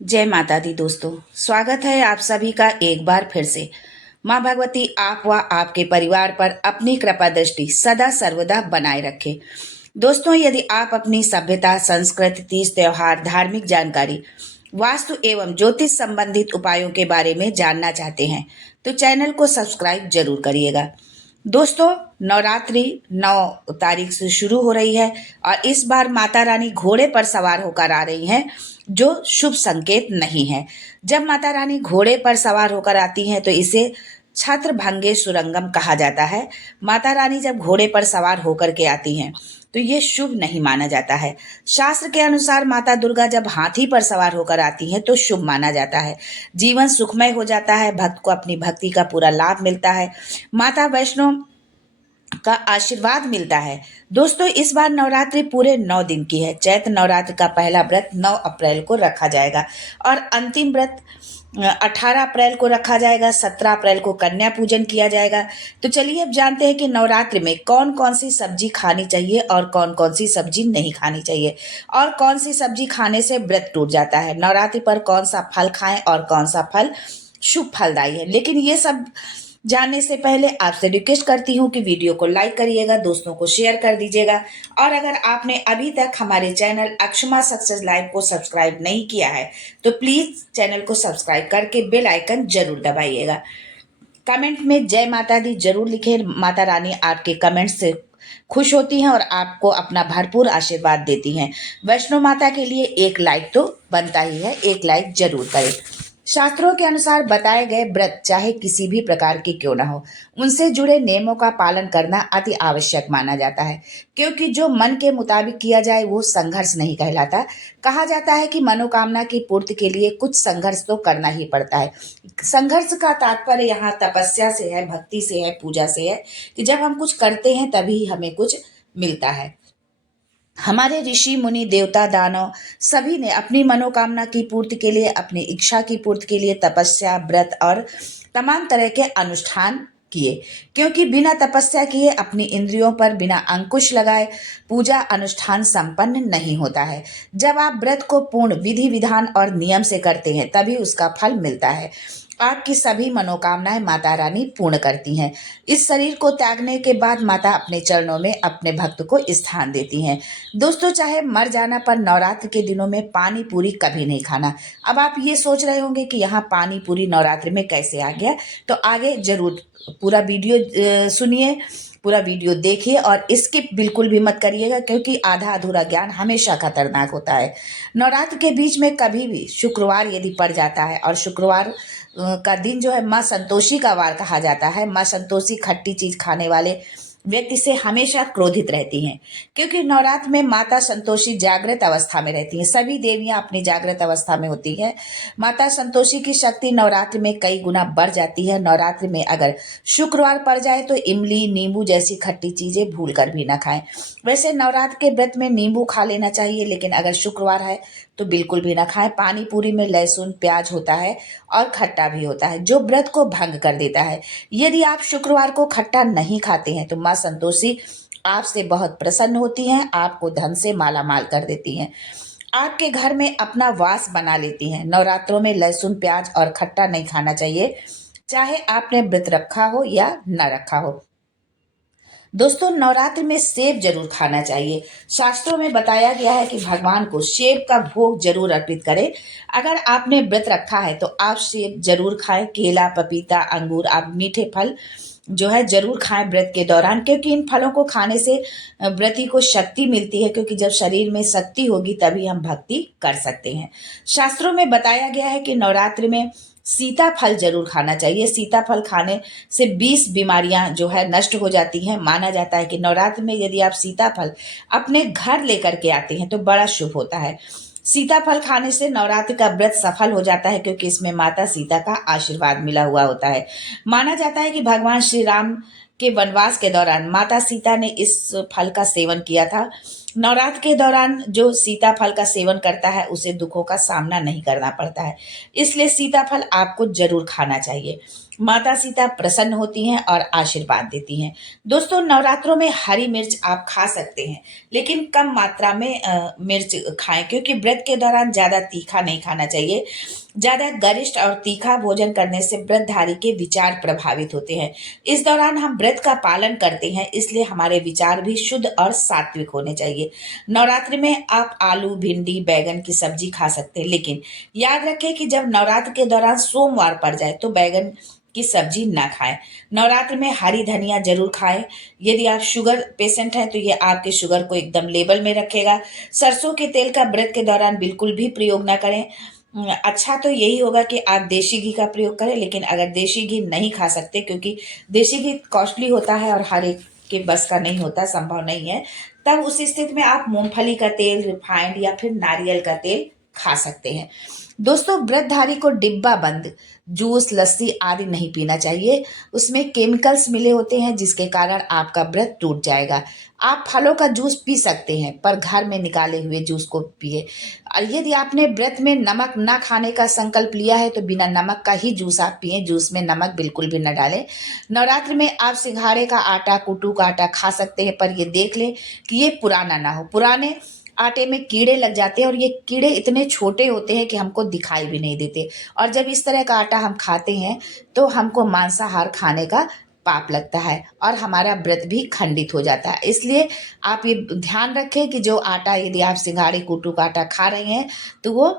जय माता दी दोस्तों। स्वागत है आप सभी का एक बार फिर से। माँ भगवती आप व आपके परिवार पर अपनी कृपा दृष्टि सदा सर्वदा बनाए रखे। दोस्तों, यदि आप अपनी सभ्यता, संस्कृति, तीज त्योहार, धार्मिक जानकारी, वास्तु एवं ज्योतिष संबंधित उपायों के बारे में जानना चाहते हैं तो चैनल को सब्सक्राइब जरूर करिएगा। दोस्तों, नवरात्रि 9 तारीख से शुरू हो रही है और इस बार माता रानी घोड़े पर सवार होकर आ रही हैं, जो शुभ संकेत नहीं है। जब माता रानी घोड़े पर सवार होकर आती हैं तो इसे छत्रभंगे सुरंगम कहा जाता है। माता रानी जब घोड़े पर सवार होकर के आती हैं तो ये शुभ नहीं माना जाता है। शास्त्र के अनुसार माता दुर्गा जब हाथी पर सवार होकर आती हैं तो शुभ माना जाता है। जीवन सुखमय हो जाता है, भक्त को अपनी भक्ति का पूरा लाभ मिलता है, माता वैष्णो का आशीर्वाद मिलता है। दोस्तों, इस बार नवरात्रि पूरे 9 दिन की है। चैत्र नवरात्र का पहला व्रत 9 अप्रैल को रखा जाएगा और अंतिम व्रत 18 अप्रैल को रखा जाएगा। 17 अप्रैल को कन्या पूजन किया जाएगा। तो चलिए अब जानते हैं कि नवरात्रि में कौन कौन सी सब्जी खानी चाहिए और कौन कौन सी सब्जी नहीं खानी चाहिए, और कौन सी सब्जी खाने से व्रत टूट जाता है। नवरात्रि पर कौन सा फल खाएं और कौन सा फल शुभ फलदायी है। लेकिन ये सब जानने से पहले आपसे रिक्वेस्ट करती हूँ कि वीडियो को लाइक करिएगा, दोस्तों को शेयर कर दीजिएगा, और अगर आपने अभी तक हमारे चैनल अक्षमा सक्सेस लाइव को सब्सक्राइब नहीं किया है तो प्लीज चैनल को सब्सक्राइब करके बेल आइकन जरूर दबाइएगा। कमेंट में जय माता दी जरूर लिखें। माता रानी आपके कमेंट से खुश होती हैं और आपको अपना भरपूर आशीर्वाद देती हैं। वैष्णो माता के लिए एक लाइक तो बनता ही है, एक लाइक जरूर करें। शास्त्रों के अनुसार बताए गए व्रत चाहे किसी भी प्रकार के क्यों न हो, उनसे जुड़े नियमों का पालन करना अति आवश्यक माना जाता है, क्योंकि जो मन के मुताबिक किया जाए वो संघर्ष नहीं कहलाता। कहा जाता है कि मनोकामना की पूर्ति के लिए कुछ संघर्ष तो करना ही पड़ता है। संघर्ष का तात्पर्य यहाँ तपस्या से है, भक्ति से है, पूजा से है, कि जब हम कुछ करते हैं तभी हमें कुछ मिलता है। हमारे ऋषि मुनि देवता दानव सभी ने अपनी मनोकामना की पूर्ति के लिए, अपनी इच्छा की पूर्ति के लिए तपस्या, व्रत और तमाम तरह के अनुष्ठान किए, क्योंकि बिना तपस्या किए, अपनी इंद्रियों पर बिना अंकुश लगाए पूजा अनुष्ठान संपन्न नहीं होता है। जब आप व्रत को पूर्ण विधि विधान और नियम से करते हैं तभी उसका फल मिलता है। आपकी सभी मनोकामनाएं माता रानी पूर्ण करती हैं। इस शरीर को त्यागने के बाद माता अपने चरणों में अपने भक्त को स्थान देती हैं। दोस्तों, चाहे मर जाना पर नवरात्र के दिनों में पानी पूरी कभी नहीं खाना। अब आप ये सोच रहे होंगे कि यहाँ पानी पूरी नवरात्रि में कैसे आ गया, तो आगे जरूर पूरा वीडियो सुनिए, पूरा वीडियो देखिए और स्किप बिल्कुल भी मत करिएगा, क्योंकि आधा अधूरा ज्ञान हमेशा खतरनाक होता है। नवरात्र के बीच में कभी भी शुक्रवार यदि पड़ जाता है, और शुक्रवार का दिन जो है माँ संतोषी का वार कहा जाता है। माँ संतोषी खट्टी चीज खाने वाले व्यक्ति से हमेशा क्रोधित रहती हैं, क्योंकि नवरात्र में माता संतोषी जागृत अवस्था में रहती हैं। सभी देवियां अपनी जागृत अवस्था में होती हैं। माता संतोषी की शक्ति नवरात्र में कई गुना बढ़ जाती है। नवरात्र में अगर शुक्रवार पड़ जाए तो इमली, नींबू जैसी खट्टी चीजें भूल कर भी ना खाएं। वैसे नवरात्र के व्रत में नींबू खा लेना चाहिए, लेकिन अगर शुक्रवार है तो बिल्कुल भी ना खाएं। पानी पूरी में लहसुन, प्याज होता है और खट्टा भी होता है, जो व्रत को भंग कर देता है। यदि आप शुक्रवार को खट्टा नहीं खाते हैं तो माँ संतोषी आपसे बहुत प्रसन्न होती हैं, आपको धन से माला माल कर देती हैं, आपके घर में अपना वास बना लेती हैं। नवरात्रों में लहसुन, प्याज और खट्टा नहीं खाना चाहिए, चाहे आपने व्रत रखा हो या न रखा हो। दोस्तों, नवरात्रि में सेब जरूर खाना चाहिए। शास्त्रों में बताया गया है कि भगवान को सेब का भोग जरूर अर्पित करें। अगर आपने व्रत रखा है तो आप सेब जरूर खाएं। केला, पपीता, अंगूर, आप मीठे फल जो है जरूर खाएं व्रत के दौरान, क्योंकि इन फलों को खाने से व्रती को शक्ति मिलती है, क्योंकि जब शरीर में शक्ति होगी तभी हम भक्ति कर सकते हैं। शास्त्रों में बताया गया है कि नवरात्रि में सीताफल जरूर खाना चाहिए। सीताफल खाने से 20 बीमारियां जो है नष्ट हो जाती हैं। माना जाता है कि नवरात्र में यदि आप सीताफल अपने घर लेकर के आते हैं तो बड़ा शुभ होता है। सीताफल खाने से नवरात्र का व्रत सफल हो जाता है, क्योंकि इसमें माता सीता का आशीर्वाद मिला हुआ होता है। माना जाता है कि भगवान श्री राम के वनवास के दौरान माता सीता ने इस फल का सेवन किया था। नवरात्र के दौरान जो सीताफल का सेवन करता है उसे दुखों का सामना नहीं करना पड़ता है, इसलिए सीताफल आपको जरूर खाना चाहिए। माता सीता प्रसन्न होती हैं और आशीर्वाद देती हैं। दोस्तों, नवरात्रों में हरी मिर्च आप खा सकते हैं, लेकिन कम मात्रा में मिर्च खाएं, क्योंकि व्रत के दौरान ज़्यादा तीखा नहीं खाना चाहिए। ज़्यादा गरिष्ठ और तीखा भोजन करने से व्रतधारी के विचार प्रभावित होते हैं। इस दौरान हम व्रत का पालन करते हैं, इसलिए हमारे विचार भी शुद्ध और सात्विक होने चाहिए। नवरात्रि में आप आलू, भिंडी, बैगन की सब्जी खा सकते हैं, लेकिन याद रखें कि जब नवरात्र के दौरान सोमवार पड़ जाए तो बैगन की सब्जी ना खाएं। नवरात्र में हरी धनिया जरूर खाएं। यदि आप शुगर पेशेंट हैं तो ये आपके शुगर को एकदम लेवल में रखेगा। सरसों के तेल का व्रत के दौरान बिल्कुल भी प्रयोग ना करें। अच्छा तो यही होगा कि आप देशी घी का प्रयोग करें, लेकिन अगर देशी घी नहीं खा सकते, क्योंकि देशी घी कॉस्टली होता है और हर एक के बस का नहीं होता, संभव नहीं है, तब उस स्थिति में आप मूंगफली का तेल, रिफाइंड या फिर नारियल का तेल खा सकते हैं। दोस्तों, व्रतधारी को डिब्बा बंद जूस, लस्सी आदि नहीं पीना चाहिए। उसमें केमिकल्स मिले होते हैं, जिसके कारण आपका व्रत टूट जाएगा। आप फलों का जूस पी सकते हैं, पर घर में निकाले हुए जूस को पिए। और यदि आपने व्रत में नमक ना खाने का संकल्प लिया है तो बिना नमक का ही जूस आप पिए, जूस में नमक बिल्कुल भी न डालें। नवरात्रि में आप सिंघाड़े का आटा, कुट्टू का आटा खा सकते हैं, पर ये देख लें कि ये पुराना ना हो। पुराने आटे में कीड़े लग जाते हैं और ये कीड़े इतने छोटे होते हैं कि हमको दिखाई भी नहीं देते, और जब इस तरह का आटा हम खाते हैं तो हमको मांसाहार खाने का पाप लगता है और हमारा व्रत भी खंडित हो जाता है। इसलिए आप ये ध्यान रखें कि जो आटा, यदि आप सिंघाड़े, कुट्टू का आटा खा रहे हैं तो वो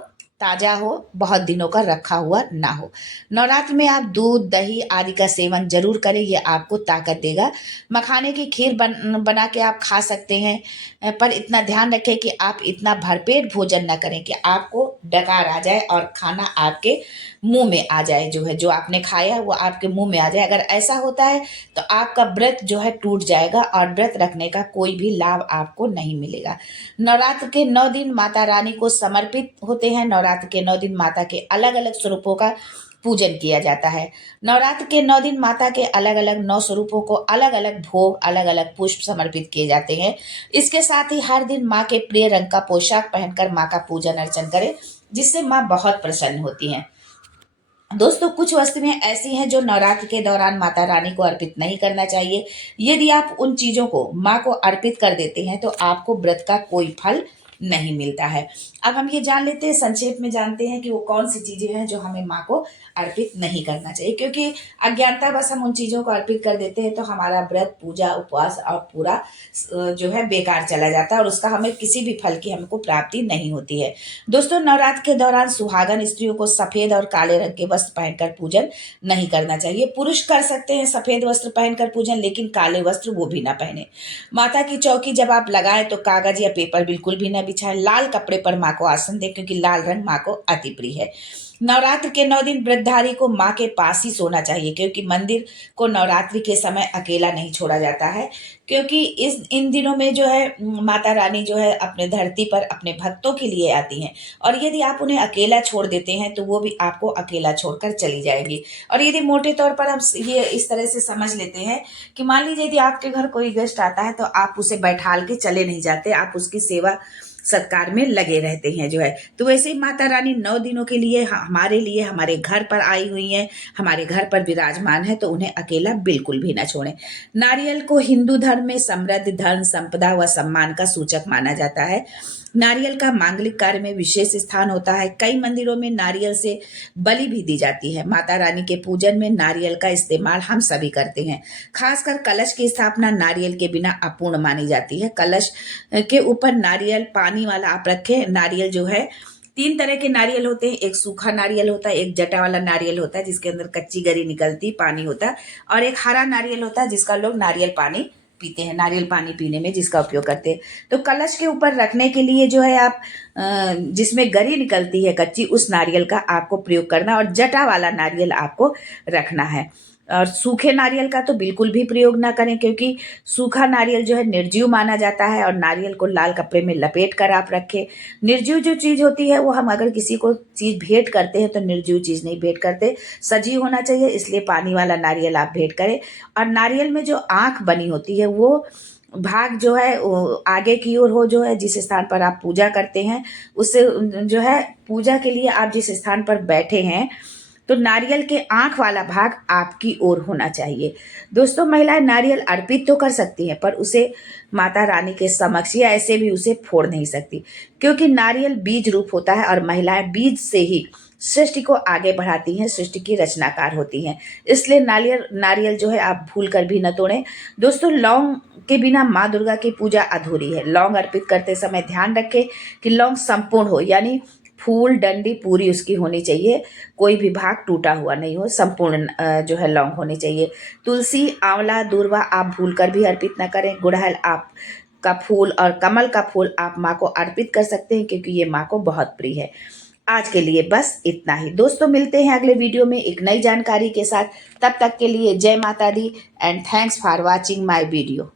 ताज़ा हो, बहुत दिनों का रखा हुआ ना हो। नवरात्र में आप दूध, दही आदि का सेवन जरूर करें, ये आपको ताकत देगा। मखाने की खीर बना के आप खा सकते हैं, पर इतना ध्यान रखें कि आप इतना भरपेट भोजन ना करें कि आपको डकार आ जाए और खाना आपके मुंह में आ जाए, जो आपने खाया वो आपके मुंह में आ जाए। अगर ऐसा होता है तो आपका व्रत टूट जाएगा और व्रत रखने का कोई भी लाभ आपको नहीं मिलेगा। नवरात्र के 9 दिन माता रानी को समर्पित होते हैं। नवरात्र के 9 दिन माता के अलग अलग स्वरूपों का पूजन किया जाता है। नवरात्र के 9 दिन माता के अलग अलग 9 स्वरूपों को अलग अलग भोग, अलग अलग पुष्प समर्पित किए जाते हैं। इसके साथ ही हर दिन माँ के प्रिय रंग का पोशाक पहनकर माँ का पूजन अर्चन करें, जिससे माँ बहुत प्रसन्न होती हैं। दोस्तों, कुछ वस्तुएं ऐसी हैं जो नवरात्र के दौरान माता रानी को अर्पित नहीं करना चाहिए। यदि आप उन चीजों को माँ को अर्पित कर देते हैं तो आपको व्रत का कोई फल नहीं मिलता है। अब हम ये जान लेते हैं, संक्षेप में जानते हैं कि वो कौन सी चीजें हैं जो हमें माँ को अर्पित नहीं करना चाहिए, क्योंकि अज्ञानता बस हम उन चीजों को अर्पित कर देते हैं तो हमारा व्रत, पूजा, उपवास और पूरा बेकार चला जाता है और उसका हमें किसी भी फल की हमको प्राप्ति नहीं होती है। दोस्तों, नवरात्र के दौरान सुहागन स्त्रियों को सफेद और काले रंग के वस्त्र पहनकर पूजन नहीं करना चाहिए। पुरुष कर सकते हैं सफेद वस्त्र पहनकर पूजन, लेकिन काले वस्त्र वो भी ना पहने। माता की चौकी जब आप लगाएं तो कागज या पेपर बिल्कुल भी ना बिछाएं। लाल कपड़े पर माँ को आसन दें, क्योंकि लाल रंग माँ को अति प्रिय है। नवरात्र के 9 दिन व्रतधारी को माँ के पास ही सोना चाहिए, क्योंकि मंदिर को नवरात्रि के समय अकेला नहीं छोड़ा जाता है, क्योंकि इन दिनों में माता रानी अपने धरती पर अपने भक्तों के लिए आती हैं, और यदि आप उन्हें अकेला छोड़ देते हैं तो वो भी आपको अकेला छोड़कर चली जाएगी। और यदि मोटे तौर पर हम ये इस तरह से समझ लेते हैं कि मान लीजिए यदि आपके घर कोई गेस्ट आता है तो आप उसे बैठाल के चले नहीं जाते, आप उसकी सेवा सत्कार में लगे रहते हैं तो वैसे ही माता रानी 9 दिनों के लिए हमारे लिए हमारे घर पर आई हुई हैं, हमारे घर पर विराजमान है, तो उन्हें अकेला बिल्कुल भी ना छोड़ें। नारियल को हिंदू धर्म में समृद्धि, धन, संपदा व सम्मान का सूचक माना जाता है। नारियल का मांगलिक कार्य में विशेष स्थान होता है। कई मंदिरों में नारियल से बलि भी दी जाती है। माता रानी के पूजन में नारियल का इस्तेमाल हम सभी करते हैं। खासकर कलश की स्थापना नारियल के बिना अपूर्ण मानी जाती है। कलश के ऊपर नारियल पानी वाला आप रखें। नारियल 3 तरह के नारियल होते हैं। एक सूखा नारियल होता है, एक जटा वाला नारियल होता है जिसके अंदर कच्ची गरी निकलती, पानी होता है, और एक हरा नारियल होता है जिसका लोग नारियल पानी पीते हैं, नारियल पानी पीने में जिसका उपयोग करते हैं। तो कलश के ऊपर रखने के लिए आप जिसमें गरी निकलती है कच्ची, उस नारियल का आपको प्रयोग करना, और जटा वाला नारियल आपको रखना है। और सूखे नारियल का तो बिल्कुल भी प्रयोग ना करें, क्योंकि सूखा नारियल निर्जीव माना जाता है, और नारियल को लाल कपड़े में लपेट कर आप रखें। निर्जीव जो चीज़ होती है वो हम अगर किसी को चीज़ भेंट करते हैं तो निर्जीव चीज़ नहीं भेंट करते, सजीव होना चाहिए, इसलिए पानी वाला नारियल आप भेंट करें। और नारियल में जो आँख बनी होती है वो भाग वो आगे की ओर हो, जिस स्थान पर आप पूजा करते हैं उससे पूजा के लिए आप जिस स्थान पर बैठे हैं तो नारियल के आँख वाला भाग आपकी ओर होना चाहिए। दोस्तों, महिलाएं नारियल अर्पित तो कर सकती हैं, पर उसे माता रानी के समक्ष या ऐसे भी उसे फोड़ नहीं सकती, क्योंकि नारियल बीज रूप होता है और महिलाएं बीज से ही सृष्टि को आगे बढ़ाती हैं, सृष्टि की रचनाकार होती हैं। इसलिए नारियल नारियल जो है आप भूल कर भी न तोड़ें। दोस्तों, लौंग के बिना माँ दुर्गा की पूजा अधूरी है। लौंग अर्पित करते समय ध्यान रखें कि लौंग संपूर्ण हो, यानी फूल डंडी पूरी उसकी होनी चाहिए, कोई भी भाग टूटा हुआ नहीं हो, संपूर्ण जो है लौंग होनी चाहिए। तुलसी, आंवला, दूर्वा आप भूल कर भी अर्पित न करें। गुड़हल आप का फूल और कमल का फूल आप माँ को अर्पित कर सकते हैं, क्योंकि ये माँ को बहुत प्रिय है। आज के लिए बस इतना ही दोस्तों, मिलते हैं अगले वीडियो में एक नई जानकारी के साथ। तब तक के लिए जय माता दी and thanks for watching my video.